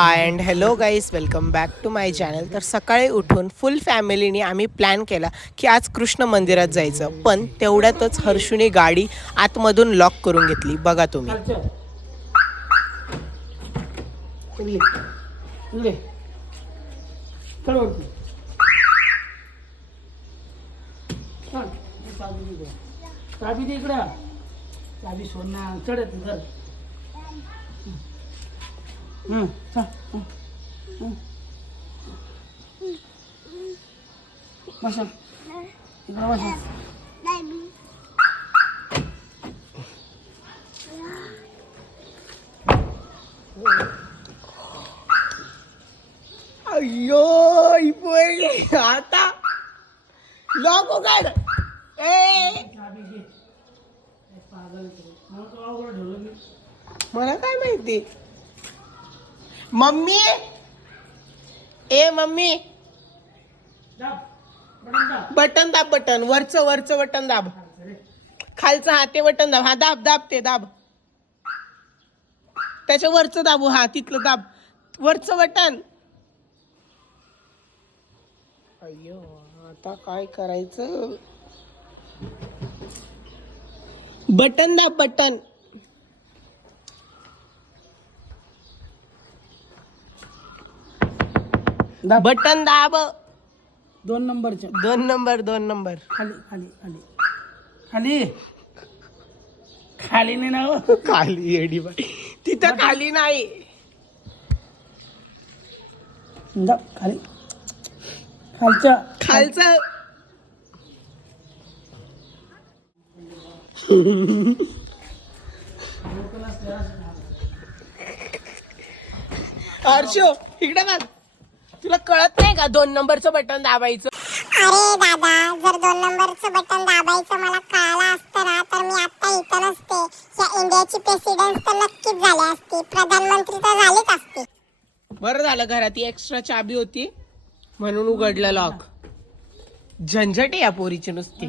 High and hello guys, welcome back to my channel. तर सकाळी उठून फुल फॅमिलीने आम्ही प्लॅन केला की आज कृष्ण मंदिरात जायचं. पण तेवढ्यातच हर्षूने गाडी आतमधून लॉक करून घेतली. बघा तुम्ही. चाबी दे इकडं. चाबी सोडणार चढत घर. बसा इकडं बसा. अय्यो आता लॉक हो काय चाबी घे. पागल मला तो अवघड ठेवलं मी. मला काय माहिती. मम्मी ए मम्मी, दाब बटन दाब. बटन दाब. बटन वरचं बटन दाब. खालचं हा ते बटन दाब. हा दाब दाब ते दाब. त्याच्या वरचं दाबू. हा तिथलं दाब. वरचं बटन. अय्यो आता काय करायचं. बटन दाब. बटन दाब. बटन दाब. 2 नंबरच्या 2 नंबर. खाली खाली खाली खाली खाली नाही ना हो. खाली येडी बाई. तिथं खाली नाही. दाब खाली खालच्या खालचं. हर्षो इकडे बघ. तुला कळत नाही का 2 नंबरचं बटन दाबायचं. अरे दादा, जर 2 नंबरचं बटन दाबायचं मला कळलं असतं ना तर मी आता इथं नसते. या इंडियाची प्रेसिडेंट तर नक्कीच झाली असती, प्रधानमंत्री तर झालीच असते. बरं झालं घरात ती एक्स्ट्रा चाबी होती म्हणून उघडलं लॉक. झंझट आहे या पोरीची नुसती.